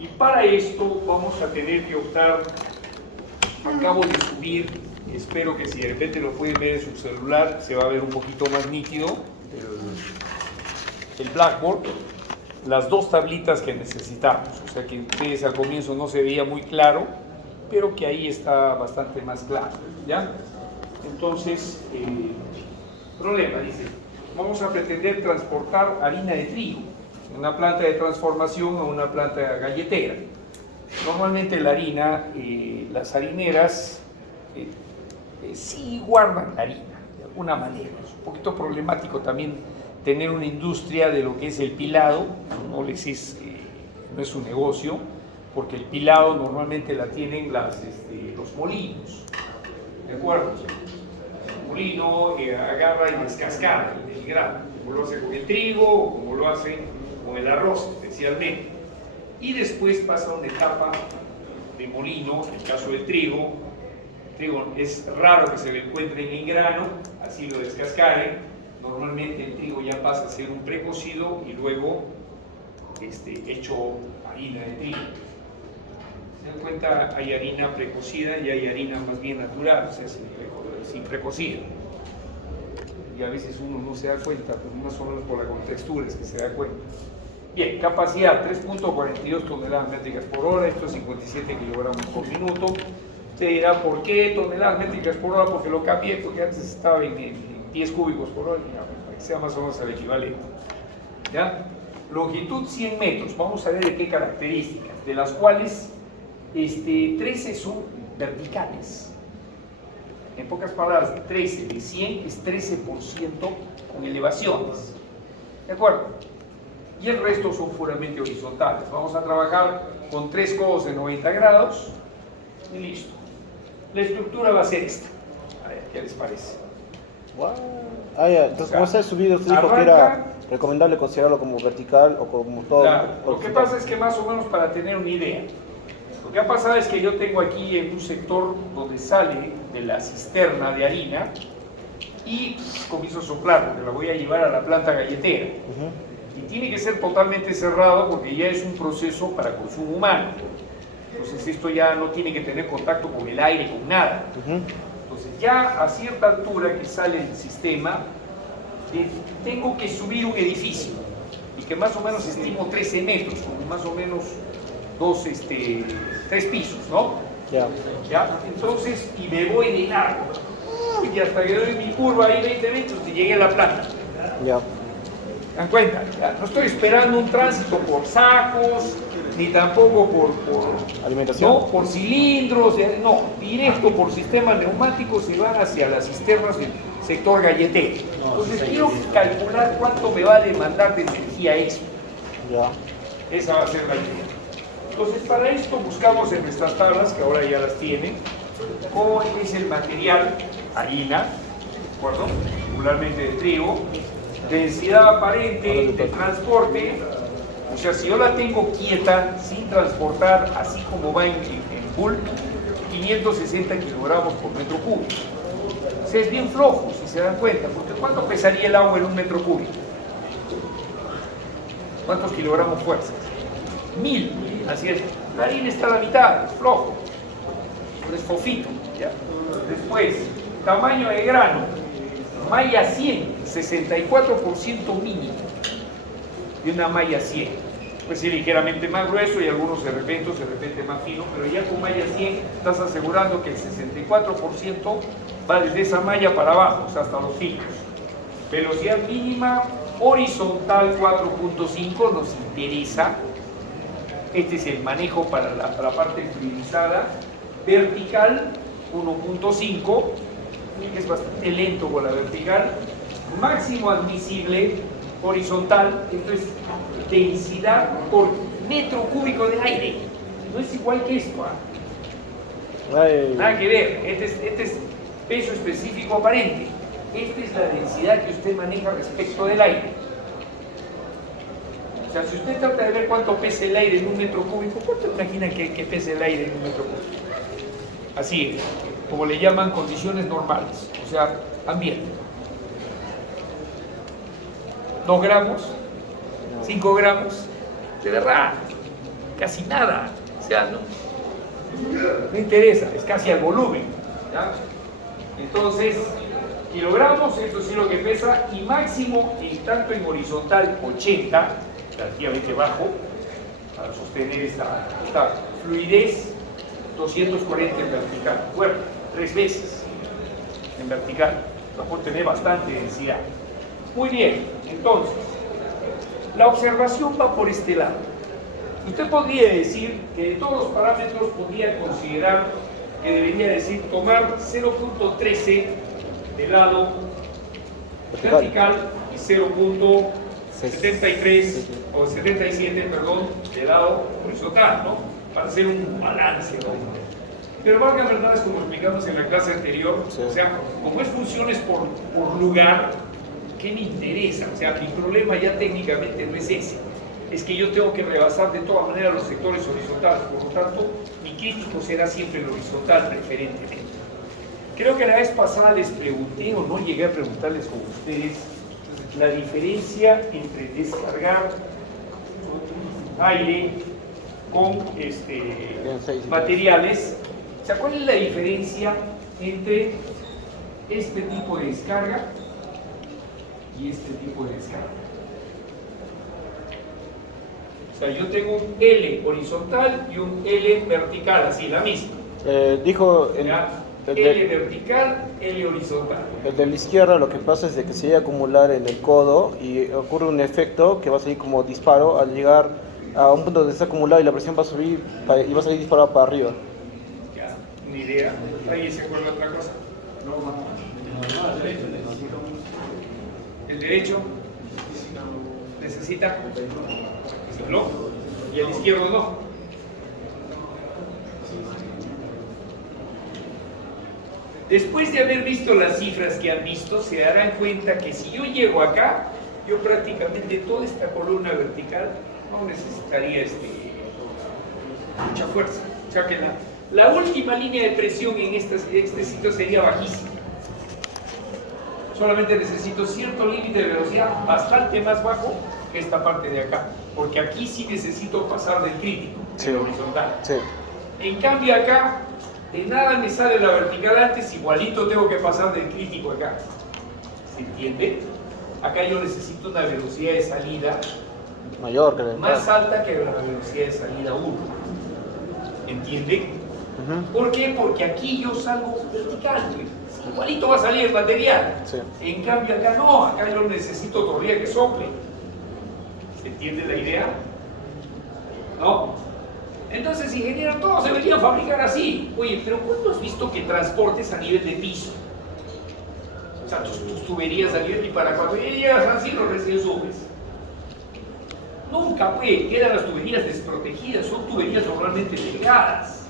Y para esto vamos a tener que optar, acabo de subir, espero que si de repente lo pueden ver en su celular, se va a ver un poquito más nítido el Blackboard, las dos tablitas que necesitamos, o sea que ustedes al comienzo no se veía muy claro, pero que ahí está bastante más claro, ¿ya? Entonces, problema, dice, vamos a pretender transportar harina de trigo de una planta de transformación a una planta galletera. Normalmente la harina, las harineras sí guardan harina, de alguna manera. Es un poquito problemático también tener una industria de lo que es el pilado, no es su negocio, porque el pilado normalmente la tienen los molinos, ¿de acuerdo? El molino agarra y descascara el grano, como lo hace con el trigo o como lo hace con el arroz especialmente. Y después pasa una etapa de molino, en el caso del trigo. Es raro que se lo encuentren en grano, así lo descascaren. Normalmente el trigo ya pasa a ser un precocido y luego hecho harina de trigo. Se dan cuenta, hay harina precocida y hay harina más bien natural, o sea, sin precocida. Y a veces uno no se da cuenta, pero más o menos por la contextura es que se da cuenta. Bien, capacidad 3.42 toneladas métricas por hora, esto es 57 kilogramos por minuto. Usted dirá, ¿por qué toneladas métricas por hora? Porque lo cambié, porque antes estaba en pies cúbicos por hora, para que sea más o menos el equivalente. ¿Ya? Longitud 100 metros, vamos a ver de qué características, de las cuales 13 son verticales. En pocas palabras, 13 de 100 es 13% con elevaciones. ¿De acuerdo? Y el resto son puramente horizontales. Vamos a trabajar con 3 codos de 90 grados y listo. La estructura va a ser esta. A ver, ¿qué les parece? Wow. Ah, ya. Entonces, como se ha subido, usted dijo que era recomendable considerarlo como vertical o como todo. Claro. Lo que pasa es que más o menos para tener una idea, lo que ha pasado es que yo tengo aquí en un sector donde sale de la cisterna de harina y comienzo a soplar porque la voy a llevar a la planta galletera. Y tiene que ser totalmente cerrado porque ya es un proceso para consumo humano. Entonces esto ya no tiene que tener contacto con el aire, con nada. Entonces ya a cierta altura que sale el sistema, tengo que subir un edificio y que más o menos estimo 13 metros, como más o menos 3 pisos, ¿no? Ya. Entonces, y me voy de largo. Y hasta que doy mi curva ahí 20 metros y llegué a la planta. Ya. ¿Se dan cuenta? Ya, no estoy esperando un tránsito por sacos, ni tampoco por alimentación. No, por cilindros, no, directo por sistemas neumáticos y van hacia las cisternas del sector galletero. Entonces quiero calcular cuánto me va a demandar de energía extra. Ya. Esa va a ser la idea. Entonces para esto buscamos en nuestras tablas, que ahora ya las tienen, cómo es el material, harina, ¿de acuerdo? Regularmente de trigo, densidad aparente de transporte, o sea, si yo la tengo quieta, sin transportar, así como va en bulk, 560 kilogramos por metro cúbico. O sea, es bien flojo, si se dan cuenta, porque ¿cuánto pesaría el agua en un metro cúbico? ¿Cuántos kilogramos fuerzas? 1000, así es. La harina está a la mitad, es flojo, es fofito, ¿ya? Después, tamaño de grano, malla 100, 64% mínimo de una malla 100. Puede ser ligeramente más grueso y algunos de repente más fino, pero ya con malla 100 estás asegurando que el 64% va desde esa malla para abajo, o sea, hasta los filos. Velocidad mínima horizontal 4.5 nos interesa. Este es el manejo para la parte fluidizada. Vertical 1.5, que es bastante lento con la vertical. Máximo admisible horizontal, esto es densidad por metro cúbico de aire. No es igual que esto. Nada que ver. Este es peso específico aparente. Esta es la densidad que usted maneja respecto del aire. O sea, si usted trata de ver cuánto pesa el aire en un metro cúbico, ¿cuánto imagina que pesa el aire en un metro cúbico? Así es, como le llaman condiciones normales, o sea, ambiente. 2 gramos, 5 gramos de derrame. casi nada, o sea, no interesa, es casi al volumen, ¿ya? Entonces, kilogramos, esto sí lo que pesa, y máximo, tanto en horizontal 80, relativamente bajo, para sostener esta fluidez, 240 en vertical, fuerte, 3 veces en vertical, va a tener bastante densidad. Muy bien, entonces, la observación va por este lado. Usted podría decir que de todos los parámetros podría considerar que debería decir tomar 0.13 de lado vertical y 0.73 o 77, perdón, de lado horizontal, ¿no? Para hacer un balance, ¿no? Pero valga verdad, es como explicamos en la clase anterior, sí. O sea, como es funciones por lugar, ¿qué me interesa? O sea, mi problema ya técnicamente no es ese. Es que yo tengo que rebasar de todas maneras los sectores horizontales, por lo tanto, mi crítico será siempre el horizontal preferentemente. Creo que la vez pasada les pregunté, o no llegué a preguntarles con ustedes, la diferencia entre descargar aire con materiales. O sea, ¿cuál es la diferencia entre este tipo de descarga y este tipo de descarga? O sea, yo tengo un L horizontal y un L vertical, así, la misma. Dijo L vertical, L horizontal. El de la izquierda lo que pasa es de que se llega a acumular en el codo y ocurre un efecto que va a salir como disparo al llegar a un punto donde está acumulado y la presión va a subir y va a salir disparado para arriba. Ya, ni idea. ¿Ahí se acuerda otra cosa? No. El derecho necesita no, y el izquierdo no. Después de haber visto las cifras que han visto, se darán cuenta que si yo llego acá, yo prácticamente toda esta columna vertical no necesitaría mucha fuerza. O sea que la última línea de presión en este sitio sería bajísima. Solamente necesito cierto límite de velocidad bastante más bajo que esta parte de acá, porque aquí sí necesito pasar del crítico, sí, horizontal. Sí. En cambio acá, de nada me sale la vertical antes, igualito tengo que pasar del crítico acá. ¿Se entiende? Acá yo necesito una velocidad de salida mayor que más alta que la velocidad de salida 1. ¿Entiende? ¿Por qué? Porque aquí yo salgo vertical, igualito va a salir el material. Sí. En cambio acá no, acá yo necesito todavía que sople. ¿Se entiende la idea? ¿No? Entonces, ingeniero, todos se deberían fabricar así. Oye, pero ¿cuándo has visto que transportes a nivel de piso? O sea, tus tuberías a nivel, y para cuando llegas así lo recién subes. Nunca, pues, quedan las tuberías desprotegidas, son tuberías normalmente delgadas.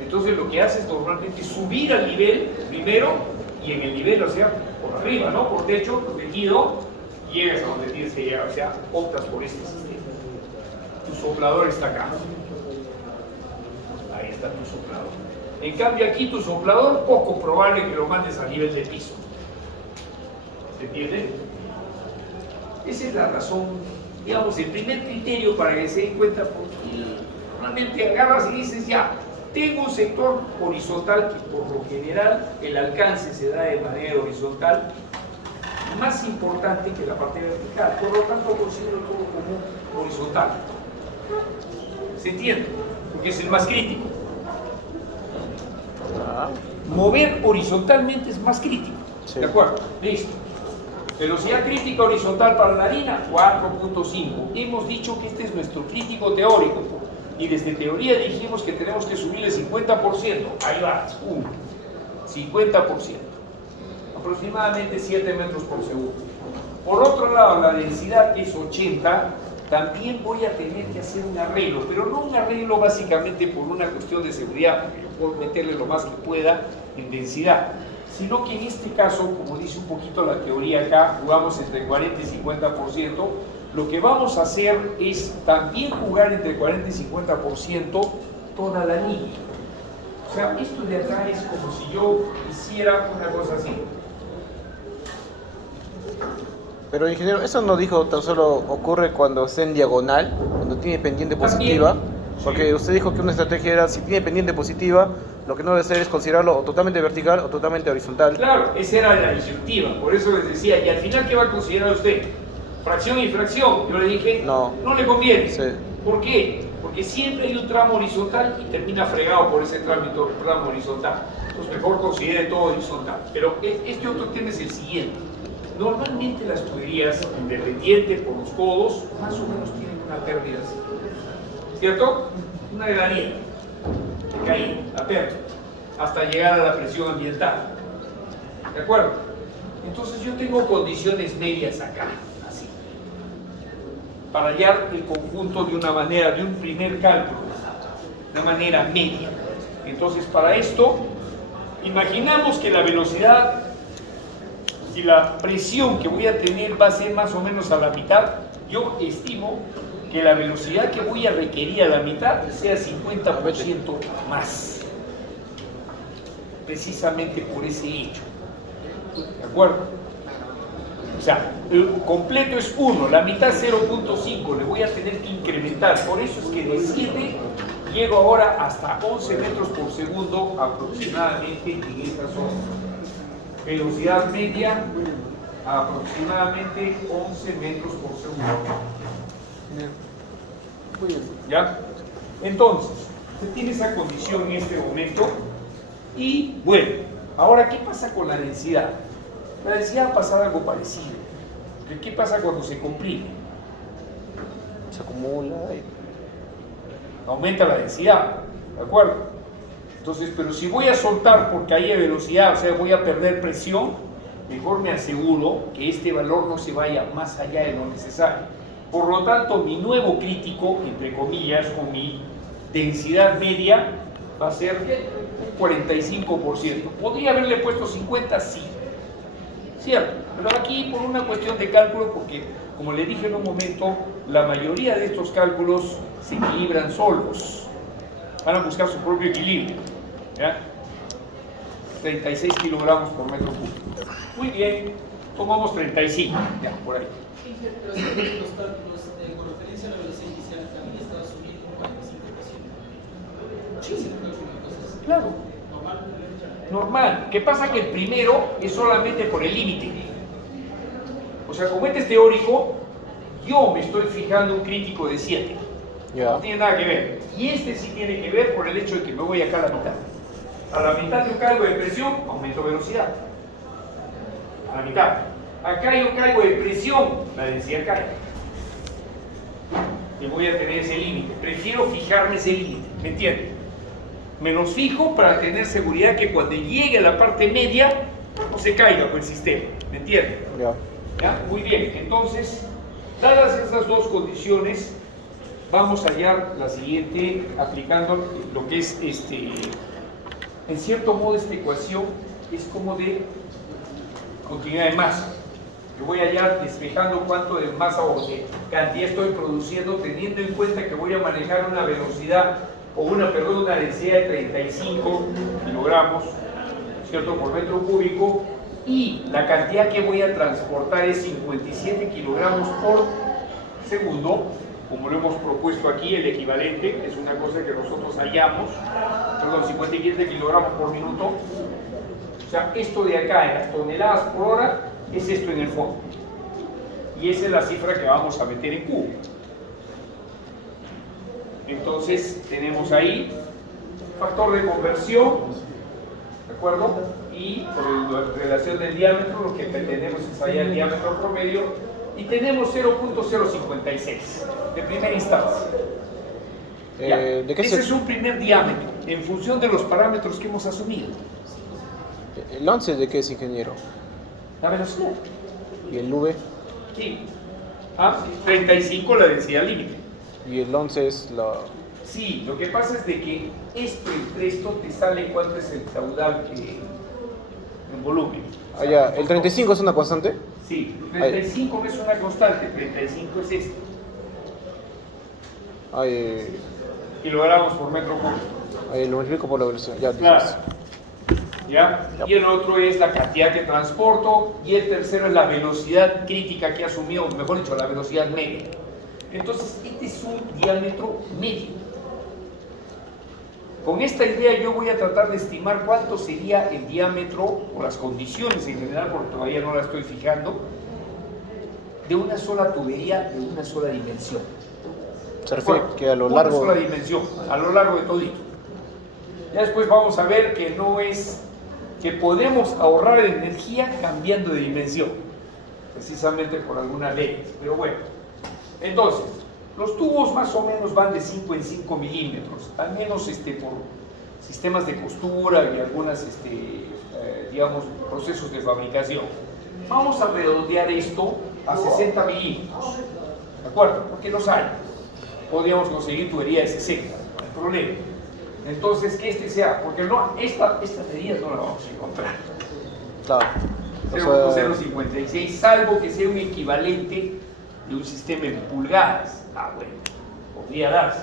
Entonces lo que haces normalmente es subir al nivel primero, y en el nivel, o sea, por arriba, ¿no? Por techo, protegido, llegas a donde tienes que llegar, o sea, optas por este sistema. Tu soplador está acá. Ahí está tu soplador. En cambio aquí tu soplador, poco probable que lo mandes a nivel de piso. ¿Se entiende? Esa es la razón, digamos, el primer criterio para que se den cuenta, porque normalmente agarras y dices, ya, tengo un sector horizontal que por lo general el alcance se da de manera horizontal, más importante que la parte vertical, por lo tanto considero todo como horizontal. ¿Se entiende? Porque es el más crítico. Mover horizontalmente es más crítico. Sí. ¿De acuerdo? Listo. Velocidad crítica horizontal para la harina, 4.5. Hemos dicho que este es nuestro crítico teórico. Y desde teoría dijimos que tenemos que subirle 50%. Ahí va, 50%. Aproximadamente 7 metros por segundo. Por otro lado, la densidad, que es 80, también voy a tener que hacer un arreglo, pero no un arreglo básicamente por una cuestión de seguridad, porque yo puedo meterle lo más que pueda en densidad, sino que en este caso, como dice un poquito la teoría acá, jugamos entre 40 y 50%, lo que vamos a hacer es también jugar entre 40 y 50% toda la línea. O sea, esto de acá es como si yo hiciera una cosa así. Pero ingeniero, eso no dijo, tan solo ocurre cuando esté en diagonal, cuando tiene pendiente positiva. Porque usted dijo que una estrategia era, si tiene pendiente positiva, lo que no debe hacer es considerarlo o totalmente vertical o totalmente horizontal. Claro, esa era la disyuntiva, por eso les decía, ¿y al final qué va a considerar usted? ¿Fracción y fracción? Yo le dije, No le conviene. Sí. ¿Por qué? Porque siempre hay un tramo horizontal y termina fregado por ese tramo horizontal. Entonces mejor considere todo horizontal. Pero este otro tema es el siguiente. Normalmente las tuberías, independiente por los codos, más o menos tienen una pérdida así. ¿Cierto? Una granilla de caída, la pérdida, hasta llegar a la presión ambiental. ¿De acuerdo? Entonces yo tengo condiciones medias acá, así, para hallar el conjunto de una manera, de un primer cálculo, de una manera media. Entonces para esto, imaginamos que la velocidad y la presión que voy a tener va a ser más o menos a la mitad. Yo estimo que la velocidad que voy a requerir a la mitad sea 50% más, precisamente por ese hecho. ¿De acuerdo? O sea, el completo es 1, la mitad 0.5, le voy a tener que incrementar. Por eso es que de 7 llego ahora hasta 11 metros por segundo aproximadamente en esta zona. Velocidad media aproximadamente 11 metros por segundo. ¿Ya? Entonces, usted tiene esa condición en este momento y bueno, ahora ¿qué pasa con la densidad? La densidad va a pasar algo parecido. ¿Qué pasa cuando se comprime? Se acumula y... Aumenta la densidad, ¿de acuerdo? Entonces, pero si voy a soltar porque hay velocidad, o sea, voy a perder presión, mejor me aseguro que este valor no se vaya más allá de lo necesario. Por lo tanto, mi nuevo crítico, entre comillas, o mi densidad media, va a ser un 45%. ¿Podría haberle puesto 50? Sí. Cierto. Pero aquí por una cuestión de cálculo, porque como le dije en un momento, la mayoría de estos cálculos se equilibran solos. Van a buscar su propio equilibrio. ¿Ya? 36 kilogramos por metro cúbico. Muy bien. Tomamos 35. Ya, por ahí. Pero los cálculos con referencia a la velocidad inicial también está subiendo un 45%. Sí, claro. Normal. ¿Qué pasa? Que el primero es solamente por el límite. O sea, como este es teórico, yo me estoy fijando un crítico de 7. No tiene nada que ver. Y este sí tiene que ver por el hecho de que me voy acá a la mitad. A la mitad yo caigo de presión, aumento velocidad. A la mitad. Acá yo caigo de presión, la densidad cae. Y voy a tener ese límite. Prefiero fijarme ese límite, ¿me entiendes? Me los fijo para tener seguridad que cuando llegue a la parte media no se caiga por el sistema, ¿me entiendes? ¿Ya? Muy bien, entonces, dadas esas dos condiciones, vamos a hallar la siguiente, aplicando lo que es en cierto modo esta ecuación es como de continuidad de masa. Yo voy a hallar despejando cuánto de masa o de cantidad estoy produciendo, teniendo en cuenta que voy a manejar una velocidad o una densidad de 35 kilogramos, ¿cierto?, por metro cúbico, y la cantidad que voy a transportar es 57 kilogramos por segundo, como lo hemos propuesto aquí, el equivalente, es una cosa que nosotros hallamos, perdón, 57 kilogramos por minuto. O sea, esto de acá en las toneladas por hora es esto en el fondo. Y esa es la cifra que vamos a meter en cubo. Entonces, tenemos ahí factor de conversión, ¿de acuerdo? Y por la relación del diámetro, lo que pretendemos es hallar el diámetro promedio, y tenemos 0.056 de primera instancia. Ese es un primer diámetro, en función de los parámetros que hemos asumido. ¿El 11 de qué es, ingeniero? La velocidad. ¿Y el V? Sí. 35 la densidad límite. ¿Y el 11 es la...? Sí, lo que pasa es de que entre esto te sale cuánto es el caudal en volumen. Ya, ¿el 35 es una constante? Sí, 35 no es una constante, 35 es esto. Kilogramos por metro cúbico. Lo multiplico por la velocidad, ya. Claro. ¿Ya? Y el otro es la cantidad que transporto, y el tercero es la velocidad crítica que he asumido, mejor dicho, la velocidad media. Entonces, este es un diámetro medio. Con esta idea yo voy a tratar de estimar cuánto sería el diámetro, o las condiciones en general, porque todavía no la estoy fijando, de una sola tubería de una sola dimensión. Se refiere que a lo largo... Una sola dimensión, a lo largo de todito. Ya después vamos a ver que no es... que podemos ahorrar energía cambiando de dimensión, precisamente por algunas leyes, pero bueno. Entonces, los tubos más o menos van de 5 en 5 milímetros, al menos por sistemas de costura y algunas, digamos, procesos de fabricación. Vamos a redondear esto a 60 milímetros, ¿de acuerdo? Porque los hay. Podríamos conseguir tubería de 60, no hay problema. Entonces, que sea, porque no, esta medida no la vamos a encontrar. Claro. 0.056, salvo que sea un equivalente de un sistema en pulgadas. Bueno, podría darse.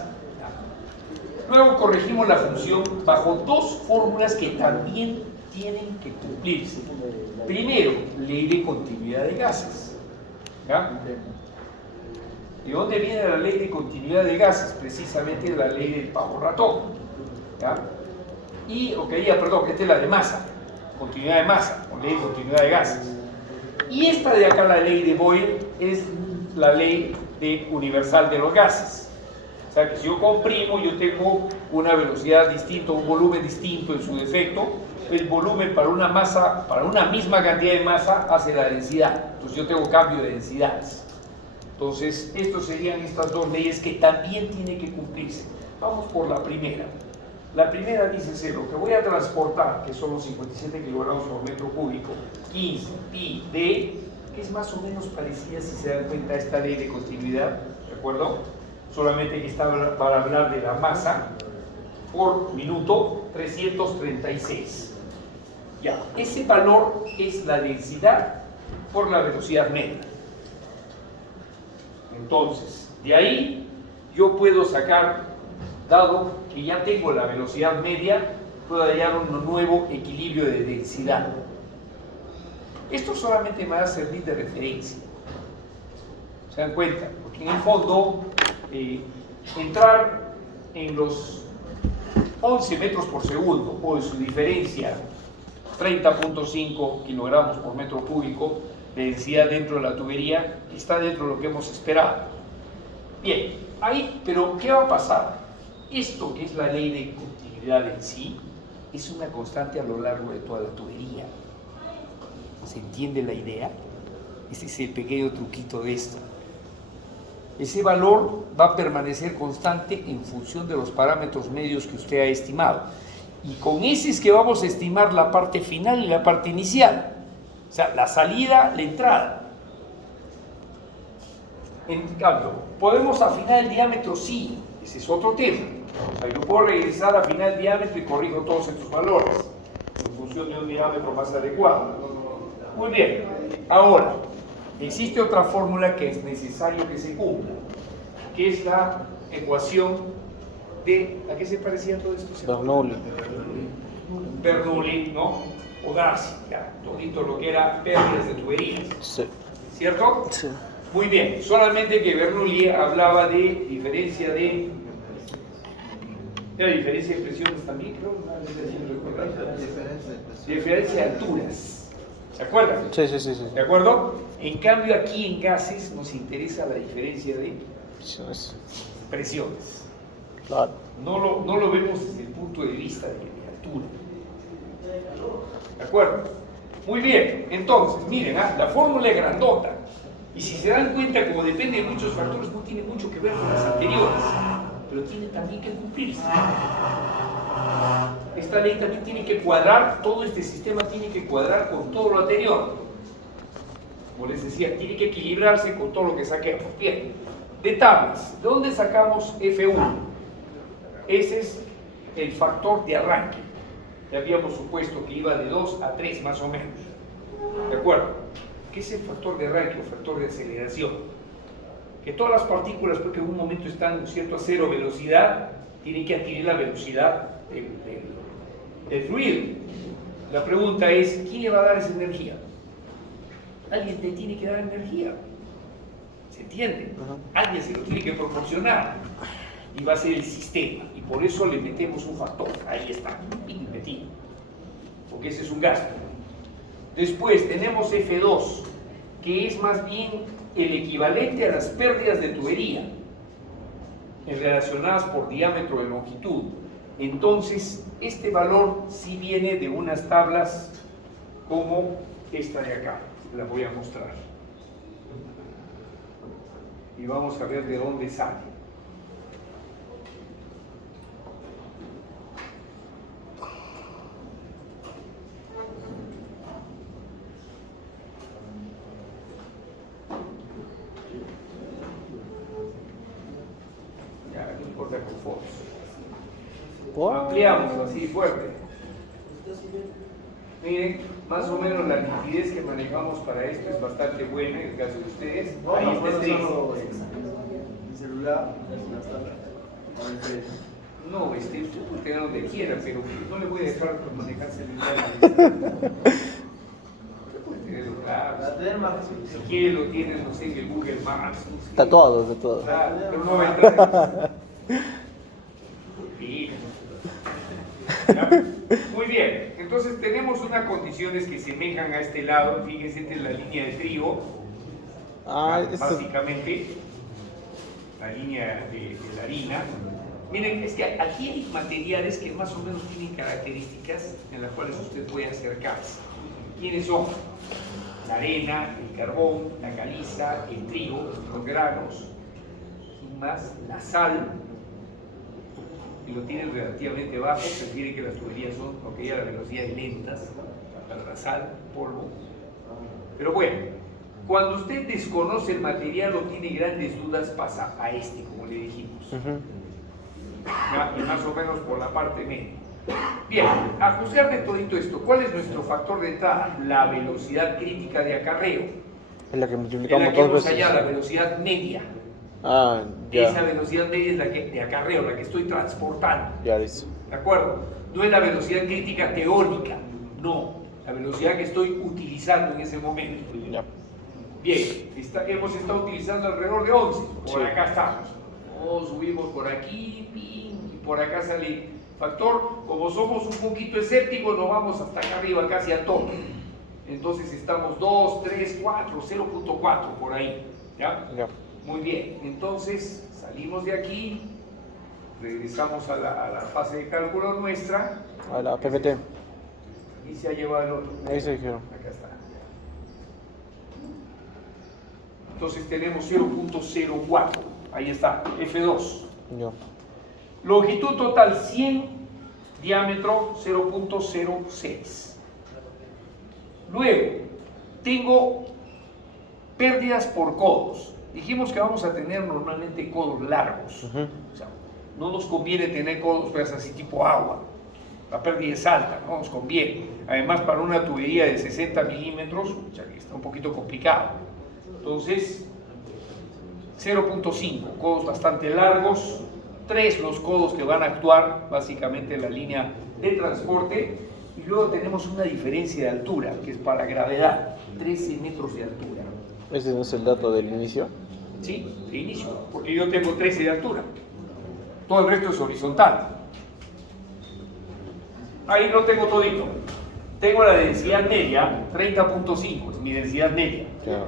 Luego corregimos la función bajo dos fórmulas que también tienen que cumplirse. Primero, ley de continuidad de gases. ¿Ya? ¿De dónde viene la ley de continuidad de gases? Precisamente la ley del pavo ratón. ¿Ya? Y, esta es la de masa, continuidad de masa, o ley de continuidad de gases. Y esta de acá, la ley de Boyle, es la ley universal de los gases. O sea que si yo comprimo, yo tengo una velocidad distinta, un volumen distinto en su defecto. El volumen para una masa, para una misma cantidad de masa, hace la densidad. Entonces yo tengo cambio de densidades. Entonces, estos serían estas dos leyes que también tienen que cumplirse. Vamos por la primera. La primera dice lo que voy a transportar, que son los 57 kilogramos por metro cúbico, 15 pi de, que es más o menos parecida, si se dan cuenta, a esta ley de continuidad, ¿de acuerdo? Solamente que está para hablar de la masa por minuto, 336. Ya, ese valor es la densidad por la velocidad media. Entonces, de ahí yo puedo sacar, dado que ya tengo la velocidad media, puedo hallar un nuevo equilibrio de densidad. Esto solamente me va a servir de referencia. ¿Se dan cuenta? Porque en el fondo, entrar en los 11 metros por segundo, o en su diferencia, 30.5 kilogramos por metro cúbico de densidad dentro de la tubería, está dentro de lo que hemos esperado. Bien, ahí, pero ¿qué va a pasar? Esto, que es la ley de continuidad en sí, es una constante a lo largo de toda la tubería. ¿Se entiende la idea? Ese es el pequeño truquito de esto. Ese valor va a permanecer constante en función de los parámetros medios que usted ha estimado. Y con ese es que vamos a estimar la parte final y la parte inicial. O sea, la salida, la entrada. En cambio, ¿podemos afinar el diámetro? Sí, ese es otro tema. O sea, yo puedo regresar, afinar el diámetro y corrijo todos estos valores en función de un diámetro más adecuado. Muy bien. Ahora, existe otra fórmula que es necesario que se cumpla, que es la ecuación de... ¿A qué se parecía todo esto? Bernoulli. Bernoulli, ¿no? O Darcy, ya, todito lo que era pérdidas de tuberías. Sí. ¿Cierto? Sí. Muy bien, solamente que Bernoulli hablaba de diferencia de... ¿Era diferencia de presiones también, creo? Diferencia de alturas. ¿Se acuerdan? Sí. ¿De acuerdo? En cambio, aquí en gases nos interesa la diferencia de presiones. Claro. No lo vemos desde el punto de vista de altura. ¿De acuerdo? Muy bien, entonces, miren, la fórmula es grandota. Y si se dan cuenta, como depende de muchos factores, no tiene mucho que ver con las anteriores, pero tiene también que cumplirse. Esta ley también tiene que cuadrar, todo este sistema tiene que cuadrar con todo lo anterior. Como les decía, tiene que equilibrarse con todo lo que saquemos. Bien, de tablas, ¿de dónde sacamos F1? Ese es el factor de arranque. Ya habíamos supuesto que iba de 2 a 3 más o menos. ¿De acuerdo? ¿Qué es el factor de arranque o factor de aceleración? Que todas las partículas, porque en un momento están, ¿cierto?, a cero velocidad, tienen que adquirir la velocidad del fluido. La pregunta es, ¿quién le va a dar esa energía? Alguien te tiene que dar energía. ¿Se entiende? Alguien se lo tiene que proporcionar. Y va a ser el sistema. Y por eso le metemos un factor. Ahí está, bien metido. Porque ese es un gasto. Después tenemos F2, que es más bien el equivalente a las pérdidas de tubería relacionadas por diámetro de longitud. Entonces, este valor sí viene de unas tablas como esta de acá. La voy a mostrar. Y vamos a ver de dónde sale. Ya, no importa con fotos. Ampliamos así fuerte. Miren, más o menos la nitidez que manejamos para esto es bastante buena en el caso de ustedes. Ahí está el 3. Mi celular, No, usted puede tener donde quiera, pero no le voy a dejar manejar celular. para tener más Si quiere lo tienes, no sé, en el Google Maps. No sé. Tatuados de todo. Claro, pero no va a entrar. Sí. ¿Ya? Muy bien, entonces tenemos unas condiciones que semejan a este lado. Fíjense, esta es la línea de trigo. Básicamente, la línea de la harina. Miren, es que aquí hay materiales que más o menos tienen características en las cuales usted puede acercarse. ¿Quiénes son? La arena, el carbón, la caliza, el trigo, los granos, y más la sal, y lo tienen relativamente bajo, prefiere que las tuberías son, aunque ya la velocidad es lentas, para la sal, polvo. Pero bueno, cuando usted desconoce el material o tiene grandes dudas, pasa a este, como le dijimos. Ya, y más o menos por la parte media. Bien, a juzgar de todito esto, ¿cuál es nuestro factor de entrada? La velocidad crítica de acarreo. Es la que Es multiplicamos la que dos vemos veces. allá, la velocidad media. Ya. Esa velocidad media es la que, de acarreo, la que estoy transportando. Ya, listo. ¿De acuerdo? No es la velocidad crítica teórica, no. La velocidad que estoy utilizando en ese momento. Ya. Bien, hemos estado utilizando alrededor de 11. Por Sí. acá estamos. Subimos por aquí, y por acá sale factor. Como somos un poquito escépticos, nos vamos hasta acá arriba, casi a todo. Entonces estamos 2, 3, 4, 0.4 por ahí. ¿Ya? Ya. Muy bien, entonces salimos de aquí, regresamos a la fase de cálculo nuestra A la PPT. y se ha llevado el otro. Ahí se dijeron. Acá está. Entonces tenemos 0.04, ahí está, F2. Ya. Longitud total 100, diámetro 0.06. Luego, tengo pérdidas por codos. Dijimos que vamos a tener normalmente codos largos. O sea, no nos conviene tener codos pues, así tipo agua. La pérdida es alta, no nos conviene. Además, para una tubería de 60 milímetros, ya que está un poquito complicado. Entonces, 0.5, codos bastante largos. 3 los codos que van a actuar básicamente en la línea de transporte. Y luego tenemos una diferencia de altura, que es para gravedad, 13 metros de altura. ¿Ese no es el dato del inicio? Sí, de inicio, porque yo tengo 13 de altura. Todo el resto es horizontal. Ahí lo tengo todito. Tengo la densidad media, 30.5, es mi densidad media. Ya.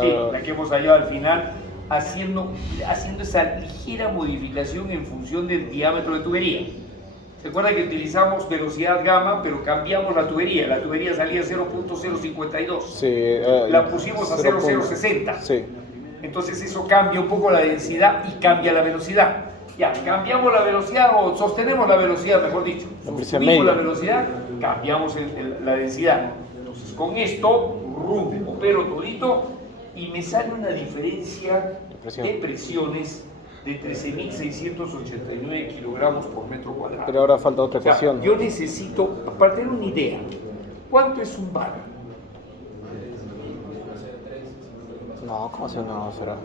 Sí, la que hemos hallado al final, haciendo esa ligera modificación en función del diámetro de tubería. ¿Se acuerda que utilizamos velocidad gamma, pero cambiamos la tubería? La tubería salía 0.052. Sí. La pusimos a 0.060. Sí. Entonces eso cambia un poco la densidad y cambia la velocidad. Ya, cambiamos la velocidad o sostenemos la velocidad, mejor dicho. Subimos la velocidad, cambiamos la densidad. Entonces con esto, opero todito y me sale una diferencia de presiones de 13.689 kilogramos por metro cuadrado. Pero ahora falta otra O sea, ecuación. yo necesito, para tener una idea, ¿cuánto es un bar? No, ¿cómo se no será?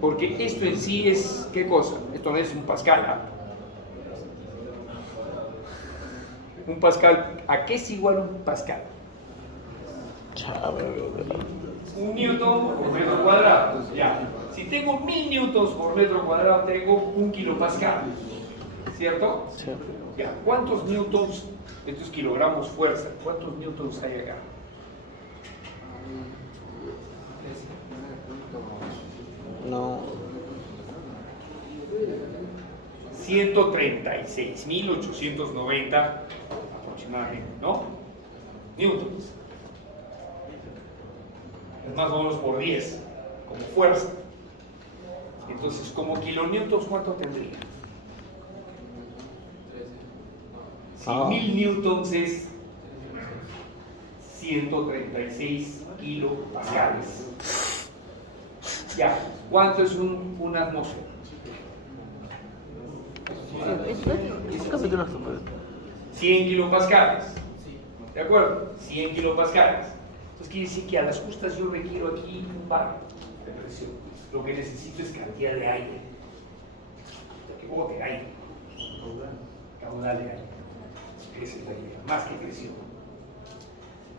Porque esto en sí es, ¿qué cosa? Esto no es un pascal. Un pascal, ¿a qué es igual un pascal? Un newton por metro cuadrado. Ya. Si tengo 1000 newtons por metro cuadrado, tengo 1 kilopascal. ¿Cierto? Sí. Ya. ¿Cuántos newtons, estos kilogramos fuerza, cuántos newtons hay acá? No. 136.890 aproximadamente, ¿no? Newtons. Es más o menos por 10, como fuerza. Entonces, como kilonewtons, ¿cuánto tendría? Si 1000 newtons es 136 kilopascales. Ya, ¿cuánto es una atmósfera? ¿Qué capítulo es tu? 100 kilopascales. ¿De acuerdo? 100 kilopascales. Entonces quiere decir que a las justas yo requiero aquí un bar de presión. Lo que necesito es cantidad de aire. Que bote aire. Caudal de aire. Esa es la idea, más que presión.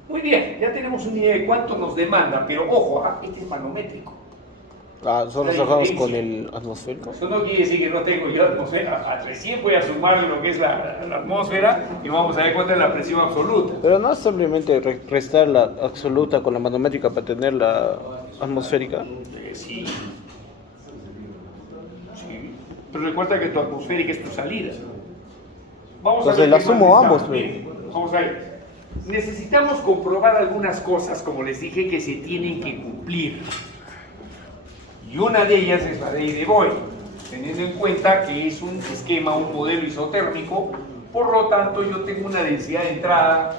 Muy bien, ya tenemos una idea de cuánto nos demanda, pero ojo, este es manométrico. Solo trabajamos con el atmosférico. Eso no quiere decir que no tengo yo atmósfera. Recién voy a sumar lo que es la atmósfera y vamos a ver cuánto es la presión absoluta. Pero no es simplemente restar la absoluta con la manométrica para tener la atmosférica. Sí. Sí. Pero recuerda que tu atmosférica es tu salida. Vamos a Entonces ver la qué más sumo necesitamos. ambos. Bien, vamos a ver. Necesitamos comprobar algunas cosas, como les dije, que se tienen que cumplir. Y una de ellas es la ley de Boyle, teniendo en cuenta que es un esquema, un modelo isotérmico, por lo tanto yo tengo una densidad de entrada,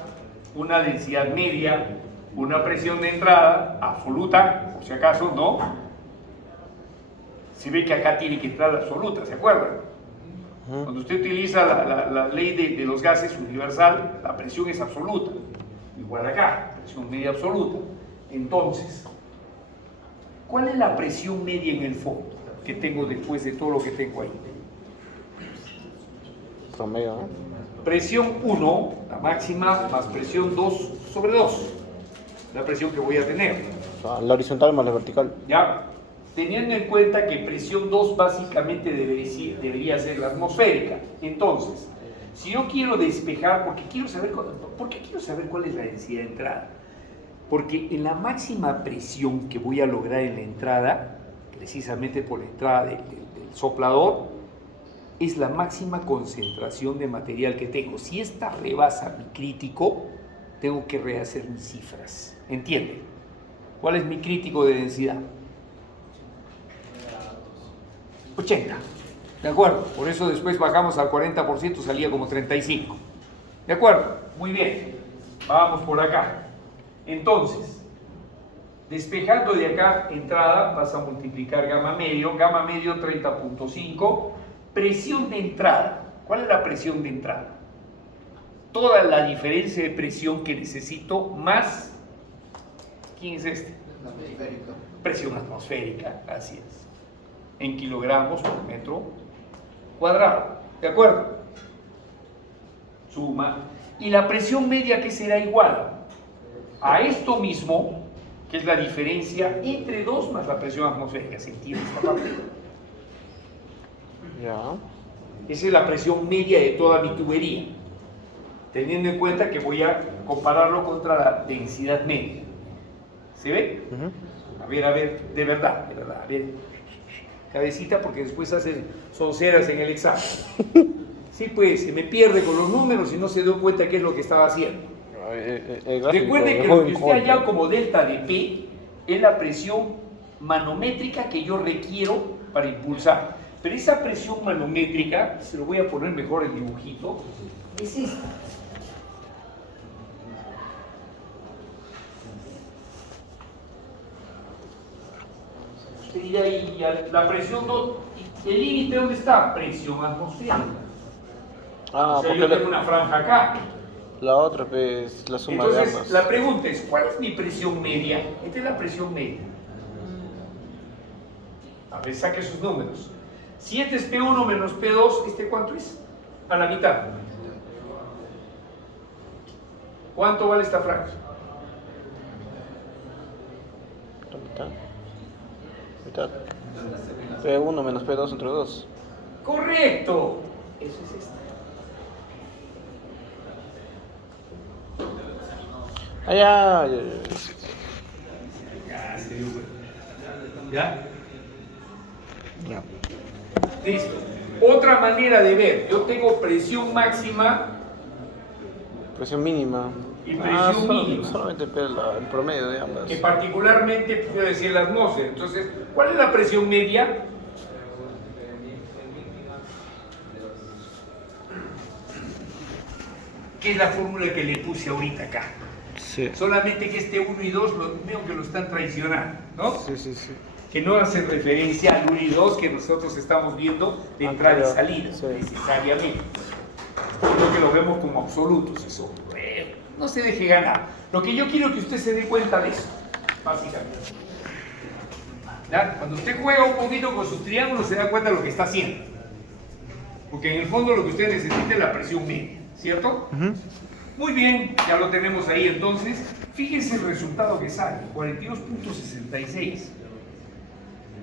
una densidad media, una presión de entrada absoluta, por si acaso, ¿no? Se ve que acá tiene que entrar la absoluta, ¿se acuerdan? Cuando usted utiliza la ley de los gases universal, la presión es absoluta, igual acá, presión media absoluta. Entonces, ¿cuál es la presión media en el fondo que tengo después de todo lo que tengo ahí? Promedio, ¿no? Presión 1, la máxima, más presión 2 sobre 2, la presión que voy a tener. La horizontal más la vertical. ¿Ya? Teniendo en cuenta que presión 2 básicamente debería ser la atmosférica. Entonces, si yo quiero despejar, ¿por qué quiero saber cuál es la densidad de entrada? Porque en la máxima presión que voy a lograr en la entrada, precisamente por la entrada del soplador, es la máxima concentración de material que tengo. Si esta rebasa mi crítico, tengo que rehacer mis cifras. ¿Entiende? ¿Cuál es mi crítico de densidad? 80. ¿De acuerdo? Por eso después bajamos al 40%, salía como 35. ¿De acuerdo? Muy bien. Vamos por acá. Entonces, despejando de acá entrada, vas a multiplicar gamma medio 30.5, presión de entrada. ¿Cuál es la presión de entrada? Toda la diferencia de presión que necesito más, ¿quién es este? Atmosférico. Presión atmosférica, así es, en kilogramos por metro cuadrado, ¿de acuerdo? Suma, y la presión media que será igual a esto mismo, que es la diferencia entre 2 más la presión atmosférica. ¿Se entiende esta parte? Ya. Esa es la presión media de toda mi tubería, teniendo en cuenta que voy a compararlo contra la densidad media. ¿Se ve? A ver, de verdad, a ver. Cabecita, porque después hacen sonceras en el examen. Sí, pues, se me pierde con los números y no se dio cuenta qué es lo que estaba haciendo. Recuerde que lo que usted hallado como delta de P es la presión manométrica que yo requiero para impulsar. Pero esa presión manométrica, se lo voy a poner mejor el dibujito, es esta. Usted dirá, y la presión, ¿el límite dónde está? Presión atmosférica. O sea, yo tengo una franja acá. La otra es la suma de Entonces, ambas. la pregunta es, ¿cuál es mi presión media? Esta es la presión media. A ver, saque sus números. Si este es P1 menos P2, ¿este cuánto es? A la mitad. ¿Cuánto vale esta franja? La mitad. P1 menos P2 entre 2. Correcto. Eso es esto. Allá. Ya, se dio cuenta. ¿Ya? Ya. Listo. Otra manera de ver, yo tengo presión máxima Presión mínima. y presión mínima, Solamente el promedio de ambas. que particularmente puedo decir la atmósfera. Entonces, ¿cuál es la presión media? Que es la fórmula que le puse ahorita acá. Sí. Solamente que este 1 y 2 veo que lo están traicionando, ¿no? Sí, sí, sí. Que no hace referencia al 1 y 2 que nosotros estamos viendo de entrada y salida, Sí. necesariamente. Creo que lo vemos como absolutos, eso. No se deje ganar. Lo que yo quiero que usted se dé cuenta de eso, básicamente. ¿Ya? Cuando usted juega un poquito con sus triángulos se da cuenta de lo que está haciendo. Porque en el fondo lo que usted necesita es la presión media, ¿cierto? Muy bien, ya lo tenemos ahí entonces. Fíjense el resultado que sale, 42.66.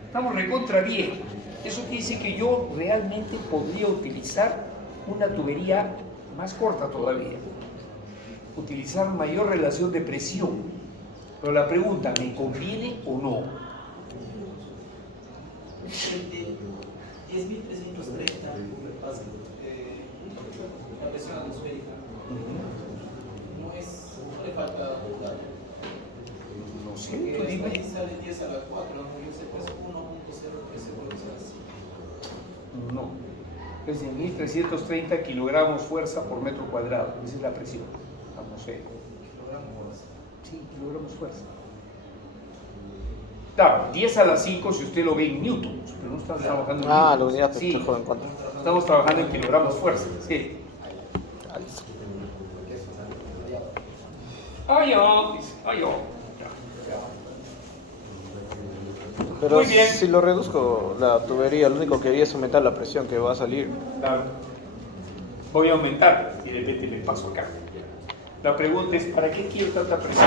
Estamos recontra bien. Eso quiere decir que yo realmente podría utilizar una tubería más corta todavía. Utilizar mayor relación de presión. Pero la pregunta, ¿me conviene o no? 10.330 la presión atmosférica. No le falta dato. No sé, Porque tú dime. ahí sale 10 a la 4, ¿no? Yo sé que es 1.013 por así. No. Es de 1.330 kilogramos fuerza por metro cuadrado. Esa es la presión atmosférica. Sí, kilogramos fuerza. Claro, 10 a la 5 si usted lo ve en newtons, pero no estamos trabajando en La newtons. unidad Sí, en cuánto. estamos trabajando en kilogramos fuerza. Sí. Ay, oh, ay, oh. Pero Muy bien. si lo reduzco la tubería, lo único que haría es aumentar la presión que va a salir. Claro. Voy a aumentar y de repente me paso acá. La pregunta es, ¿para qué quiero tanta presión?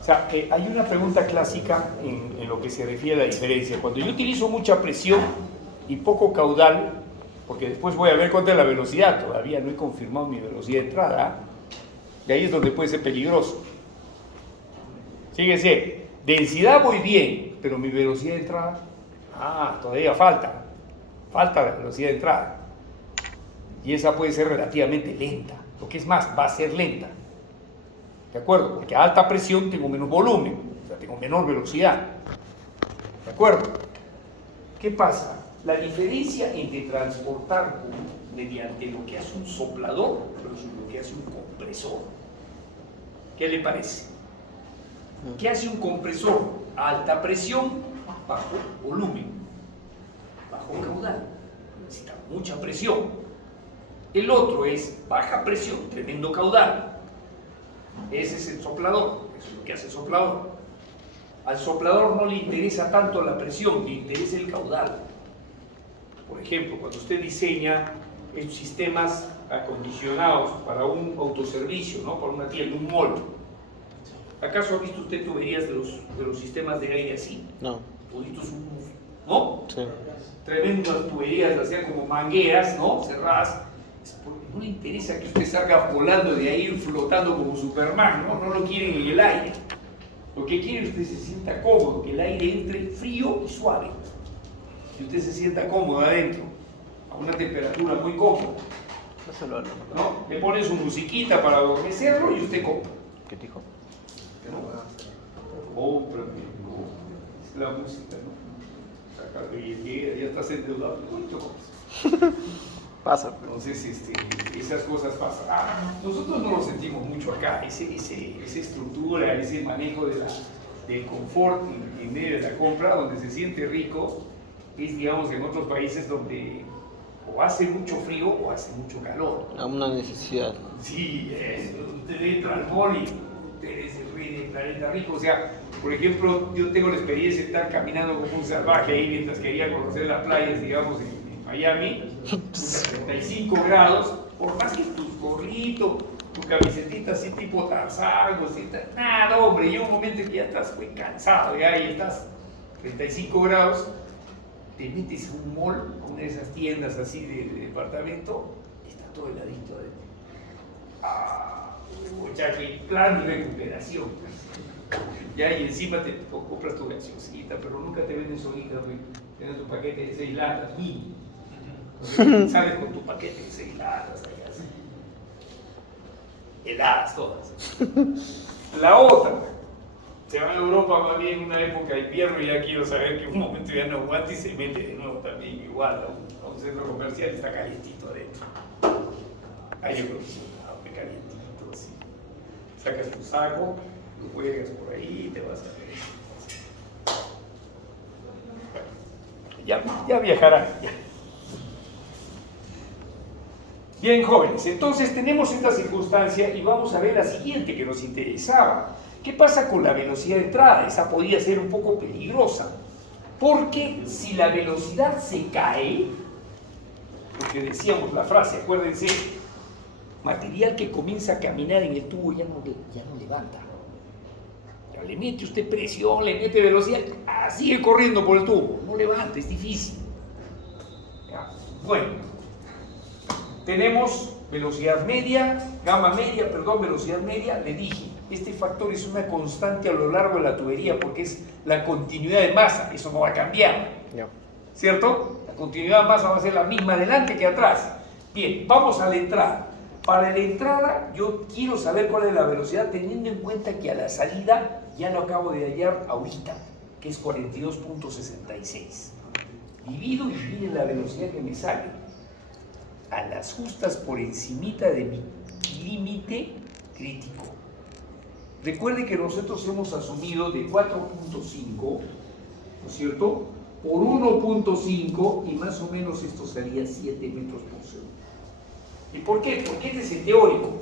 O sea, hay una pregunta clásica en lo que se refiere a la diferencia. Cuando yo utilizo mucha presión y poco caudal, porque después voy a ver cuánta es la velocidad, todavía no he confirmado mi velocidad de entrada, y ahí es donde puede ser peligroso. Fíjese, densidad voy bien, pero mi velocidad de entrada, todavía falta la velocidad de entrada. Y esa puede ser relativamente lenta, lo que es más, va a ser lenta. ¿De acuerdo? Porque a alta presión tengo menos volumen, o sea, tengo menor velocidad. ¿De acuerdo? ¿Qué pasa? La diferencia entre transportar mediante lo que hace un soplador versus lo que hace un compresor. ¿Qué le parece? ¿Qué hace un compresor? A alta presión, bajo volumen, bajo caudal. Necesita mucha presión. El otro es baja presión, tremendo caudal. Ese es el soplador, eso es lo que hace el soplador. Al soplador no le interesa tanto la presión, le interesa el caudal. Por ejemplo, cuando usted diseña sistemas acondicionados para un autoservicio, ¿no? Para una tienda, un mall. ¿Acaso ha visto usted tuberías de los sistemas de aire así? No. Toditos ¿no? Sí. Tremendas tuberías, hacían como mangueras, ¿no? Cerradas. Porque no le interesa que usted salga volando de ahí, flotando como Superman, ¿no? No lo quieren en el aire. Lo que quiere es que usted se sienta cómodo, que el aire entre frío y suave. Y usted se sienta cómodo adentro, a una temperatura muy cómoda, ¿no? Le pone su musiquita para adormecerlo y usted compra. ¿Qué dijo? Compra, es la música, ¿no? Saca la billetera, ya estás endeudado, Pasa. Entonces, esas cosas pasan. Nosotros no lo sentimos mucho acá, esa estructura, ese manejo del confort en medio de la compra, donde se siente rico, es, digamos, en otros países donde o hace mucho frío o hace mucho calor. A una necesidad. Sí, usted entra al mall y usted es el rey del planeta rico. O sea, por ejemplo, yo tengo la experiencia de estar caminando como un salvaje ahí mientras quería conocer las playas, digamos, en Miami, 35 grados, por más que tu gorrito, tu camisetita así tipo Tarzán, así, nada, hombre, llega un momento que ya estás muy cansado, ya, y estás 35 grados, te metes a un mall, a una de esas tiendas así de departamento, y está todo heladito adentro. Mucha que plan de recuperación. Ya, y encima te compras tu gaseosita, pero nunca te venden solita, tienes tu paquete de 6 latas, y sales con tu paquete de 6 latas, así. Heladas todas. La otra, se va a Europa más bien en una época de invierno y ya quiero saber que un momento ya no aguanta y se mete de nuevo también igual a un centro comercial y está calientito adentro. Ahí yo creo que sí, calientito, así. Sacas tu saco, lo juegas por ahí y te vas a ver. Ya viajará. Ya. Bien, jóvenes, entonces tenemos esta circunstancia y vamos a ver la siguiente que nos interesaba. ¿Qué pasa con la velocidad de entrada? Esa podría ser un poco peligrosa, porque si la velocidad se cae, lo que decíamos la frase, acuérdense, material que comienza a caminar en el tubo ya no levanta. Ya le mete usted presión, le mete velocidad, sigue corriendo por el tubo, no levanta, es difícil. Ya. Bueno. Tenemos velocidad media, velocidad media, le dije, este factor es una constante a lo largo de la tubería porque es la continuidad de masa, eso no va a cambiar, ¿cierto? La continuidad de masa va a ser la misma adelante que atrás. Bien, vamos a la entrada. Para la entrada yo quiero saber cuál es la velocidad teniendo en cuenta que a la salida ya lo acabo de hallar ahorita, que es 42.66. Divido y miren la velocidad que me sale. A las justas por encimita de mi límite crítico. Recuerde que nosotros hemos asumido de 4.5, ¿no es cierto? Por 1.5 y más o menos esto sería 7 metros por segundo. ¿Y por qué? Porque este es el teórico.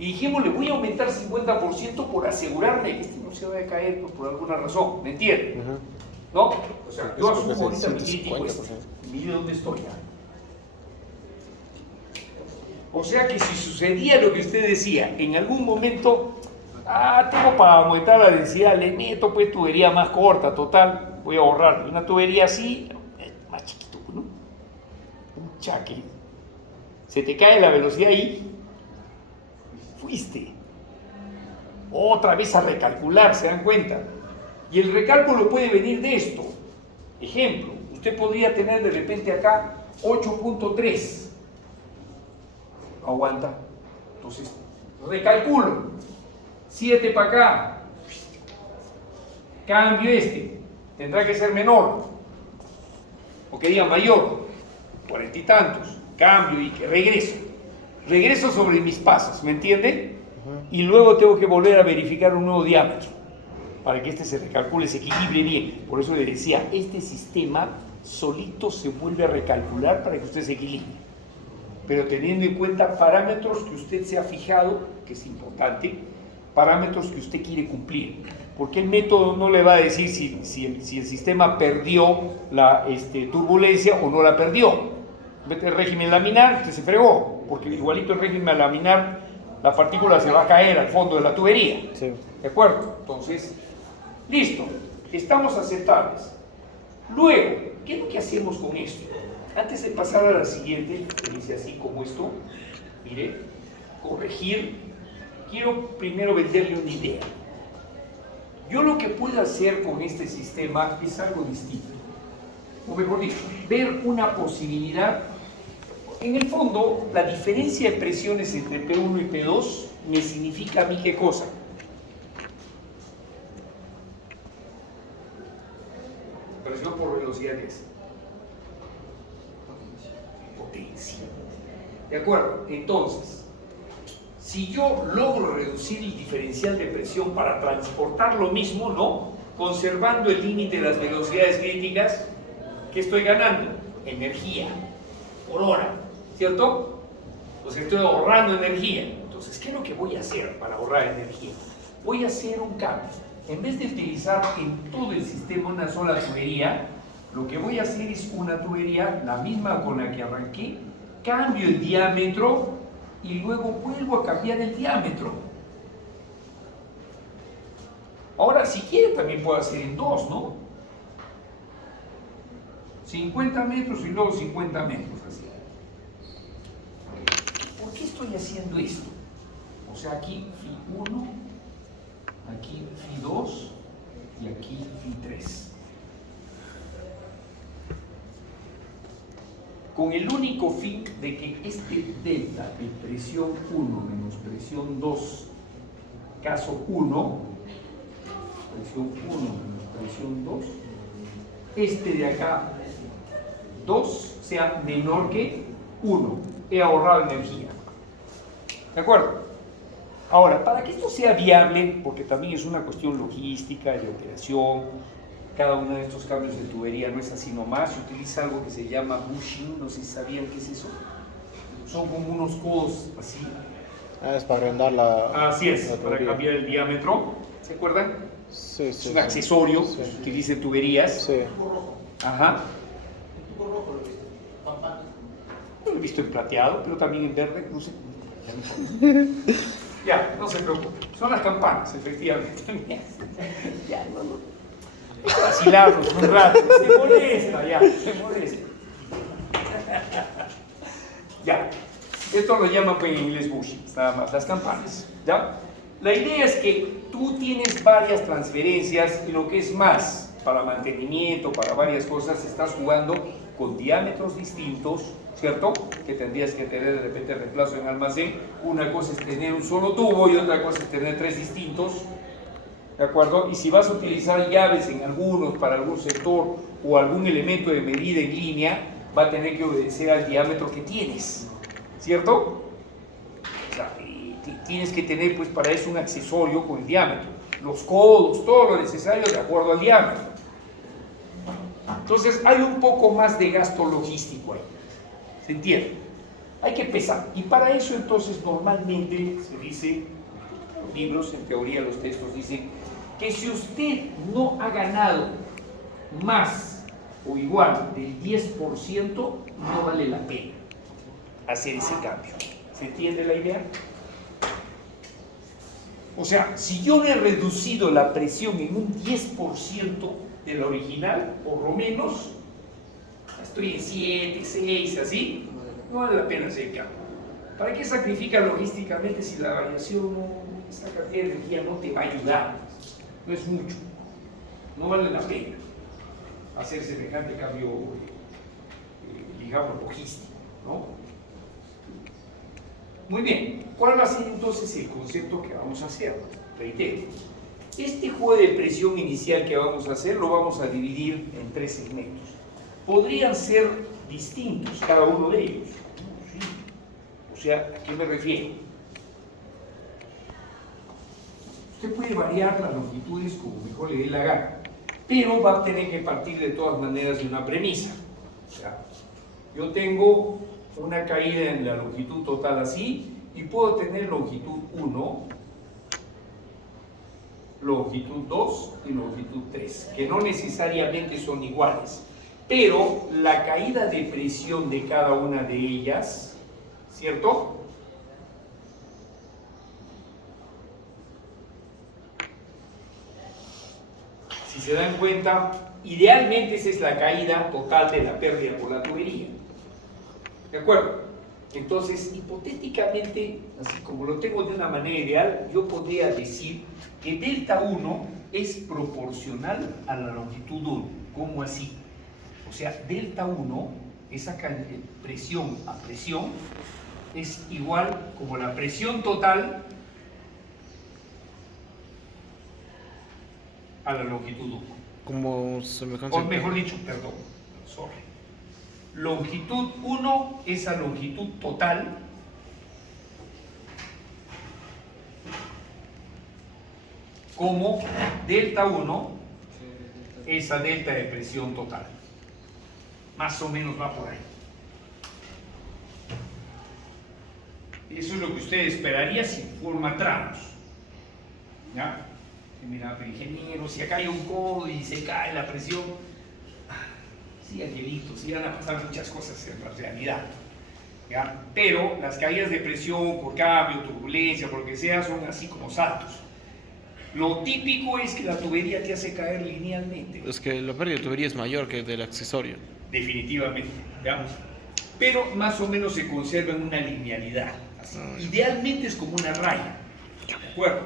Y dijimos, le voy a aumentar 50% por asegurarme que este no se vaya a caer por alguna razón, ¿me entienden? ¿No? O sea, yo asumo ahorita mi crítico mire dónde estoy ya. O sea que si sucedía lo que usted decía, en algún momento, tengo para aumentar la densidad, le meto pues tubería más corta, total, voy a ahorrar. Una tubería así, más chiquito, ¿no? Un chaque. Se te cae la velocidad ahí, fuiste. Otra vez a recalcular, ¿se dan cuenta? Y el recálculo puede venir de esto. Ejemplo, usted podría tener de repente acá 8.3. Aguanta. Entonces, recalculo. 7 para acá. Cambio este. Tendrá que ser menor. O que diga mayor. 40 y tantos. Cambio y que regreso. Regreso sobre mis pasos, ¿me entiende? Y luego tengo que volver a verificar un nuevo diámetro para que este se recalcule, se equilibre bien. Por eso le decía, este sistema solito se vuelve a recalcular para que usted se equilibre. Pero teniendo en cuenta parámetros que usted se ha fijado, que es importante, parámetros que usted quiere cumplir. Porque el método no le va a decir si el sistema perdió la turbulencia o no la perdió. Vete al régimen laminar, usted se fregó, porque igualito el régimen laminar, la partícula se va a caer al fondo de la tubería. Sí. ¿De acuerdo? Entonces, listo, estamos aceptables. Luego, ¿qué es lo que hacemos con esto? Antes de pasar a la siguiente, que dice así como esto, mire, corregir, quiero primero venderle una idea. Yo lo que puedo hacer con este sistema es algo distinto, o mejor dicho, ver una posibilidad. En el fondo, la diferencia de presiones entre P1 y P2 me significa a mí ¿qué cosa? Presión por velocidad es potencia. ¿De acuerdo? Entonces, si yo logro reducir el diferencial de presión para transportar lo mismo, ¿no? Conservando el límite de las velocidades críticas, ¿qué estoy ganando? Energía por hora, ¿cierto? Pues estoy ahorrando energía. Entonces, ¿qué es lo que voy a hacer para ahorrar energía? Voy a hacer un cambio. En vez de utilizar en todo el sistema una sola tubería, lo que voy a hacer es una tubería, la misma con la que arranqué, cambio el diámetro y luego vuelvo a cambiar el diámetro. Ahora, si quiere, también puedo hacer en 2, ¿no? 50 metros y luego 50 metros, así. ¿Por qué estoy haciendo esto? O sea, aquí Φ 1, aquí Φ 2 y aquí Φ 3. Con el único fin de que este delta de presión 1 menos presión 2, caso 1, presión 1 menos presión 2, este de acá 2 sea menor que 1. He ahorrado energía. ¿De acuerdo? Ahora, para que esto sea viable, porque también es una cuestión logística, de operación, cada uno de estos cambios de tubería no es así nomás, se utiliza algo que se llama bushing, no sé si sabían qué es eso. Son como unos codos así. Ah, es para agrandar la. Así es, la para tubería. cambiar el diámetro. ¿Se acuerdan? Sí, Es sí. un sí. accesorio Sí. que se utiliza en tuberías. Sí. Ajá. Un tubo rojo lo he visto. Campana. Lo he visto en plateado, pero también en verde, no sé. Ya, no se preocupe. Son las campanas, efectivamente. Ya, no. Hay que vacilarnos un rato. Se molesta, ya, se molesta. Ya. Esto lo llaman pues, en inglés bushings, nada más, las campanas. ¿Ya? La idea es que tú tienes varias transferencias y lo que es más, para mantenimiento, para varias cosas, estás jugando con diámetros distintos, ¿cierto? Que tendrías que tener de repente reemplazo en almacén. Una cosa es tener un solo tubo y otra cosa es tener 3 distintos, ¿de acuerdo? Y si vas a utilizar llaves en algunos, para algún sector o algún elemento de medida en línea, va a tener que obedecer al diámetro que tienes, ¿cierto? O sea, tienes que tener pues para eso un accesorio con el diámetro, los codos, todo lo necesario de acuerdo al diámetro. Entonces hay un poco más de gasto logístico ahí, ¿se entiende? Hay que pesar, y para eso entonces normalmente se dice, los libros, en teoría los textos dicen que si usted no ha ganado más o igual del 10%, no vale la pena hacer ese cambio. ¿Se entiende la idea? O sea, si yo le he reducido la presión en un 10% de la original, por lo menos, estoy en 7, 6, así, no vale la pena hacer el cambio. ¿Para qué sacrificar logísticamente si la variación, esa cantidad de energía no te va a ayudar? No es mucho, no vale la pena hacer semejante cambio, digamos, logístico, ¿no? Muy bien, ¿cuál va a ser entonces el concepto que vamos a hacer? Reitero, este juego de presión inicial que vamos a hacer lo vamos a dividir en 3 segmentos. Podrían ser distintos cada uno de ellos. Sí. O sea, ¿a qué me refiero? Usted puede variar las longitudes como mejor le dé la gana, pero va a tener que partir de todas maneras de una premisa. O sea, yo tengo una caída en la longitud total así, y puedo tener longitud 1, longitud 2 y longitud 3, que no necesariamente son iguales, pero la caída de presión de cada una de ellas, ¿cierto? Si se dan cuenta, idealmente esa es la caída total de la pérdida por la tubería. ¿De acuerdo? Entonces, hipotéticamente, así como lo tengo de una manera ideal, yo podría decir que delta 1 es proporcional a la longitud 1. ¿Cómo así? O sea, delta 1, esa presión a presión, es igual como la presión total a la longitud 1. Como semejante. O mejor dicho, perdón, sorry. Longitud 1 es a longitud total como delta 1 es a delta de presión total. Más o menos va por ahí. Eso es lo que usted esperaría si forma tramos. ¿Ya? Mira, ingeniero, si acá hay un codo y se cae la presión, sí, angelitos, sí van a pasar muchas cosas en la realidad. ¿ya? Pero las caídas de presión por cambio, turbulencia, por lo que sea, son así como saltos. Lo típico es que la tubería te hace caer linealmente. Es que la pérdida de tubería es mayor que del accesorio. Definitivamente, ¿ya? Pero más o menos se conserva en una linealidad. Así. Idealmente es como una raya. ¿De acuerdo?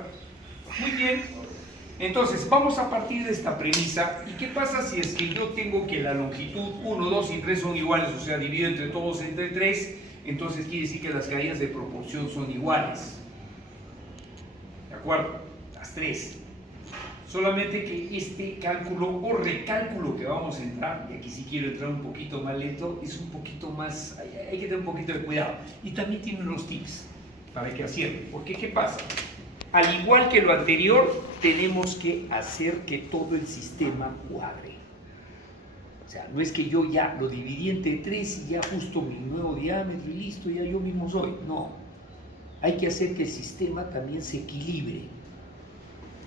Muy bien. Entonces, vamos a partir de esta premisa. ¿Y qué pasa si es que yo tengo que la longitud 1, 2 y 3 son iguales? O sea, divido entre todos entre 3. Entonces quiere decir que las caídas de proporción son iguales. ¿De acuerdo? Las 3. Solamente que este cálculo o recálculo que vamos a entrar, y aquí sí quiero entrar un poquito más lento, es un poquito más, hay que tener un poquito de cuidado. Y también tiene unos tips para que acierten. Porque ¿qué pasa? Al igual que lo anterior, tenemos que hacer que todo el sistema cuadre. O sea, no es que yo ya lo dividí entre 3 y ya justo mi nuevo diámetro y listo, ya yo mismo soy. No. Hay que hacer que el sistema también se equilibre.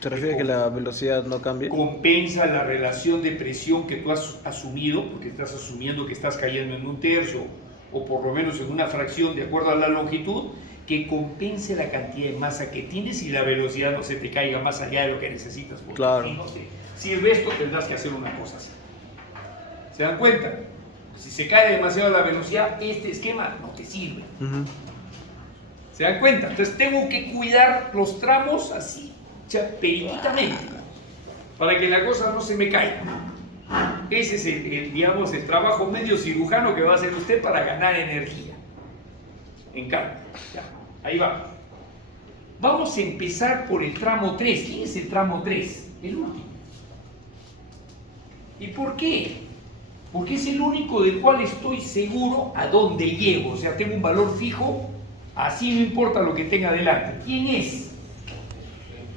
¿Se refiere a que la velocidad no cambie? Compensa la relación de presión que tú has asumido, porque estás asumiendo que estás cayendo en un tercio o por lo menos en una fracción de acuerdo a la longitud, que compense la cantidad de masa que tienes y la velocidad no se te caiga más allá de lo que necesitas. Porque claro. Si no te sirve esto, tendrás que hacer una cosa así. ¿Se dan cuenta? Si se cae demasiado la velocidad, este esquema no te sirve. ¿Se dan cuenta? Entonces tengo que cuidar los tramos así, periquitamente, para que la cosa no se me caiga. Ese es digamos, el trabajo medio cirujano que va a hacer usted para ganar energía. En cambio, ya, ahí va. Vamos a empezar por el tramo 3. ¿Quién es el tramo 3? El último. ¿Y por qué? Porque es el único del cual estoy seguro a dónde llego. O sea, tengo un valor fijo, así no importa lo que tenga delante. ¿Quién es?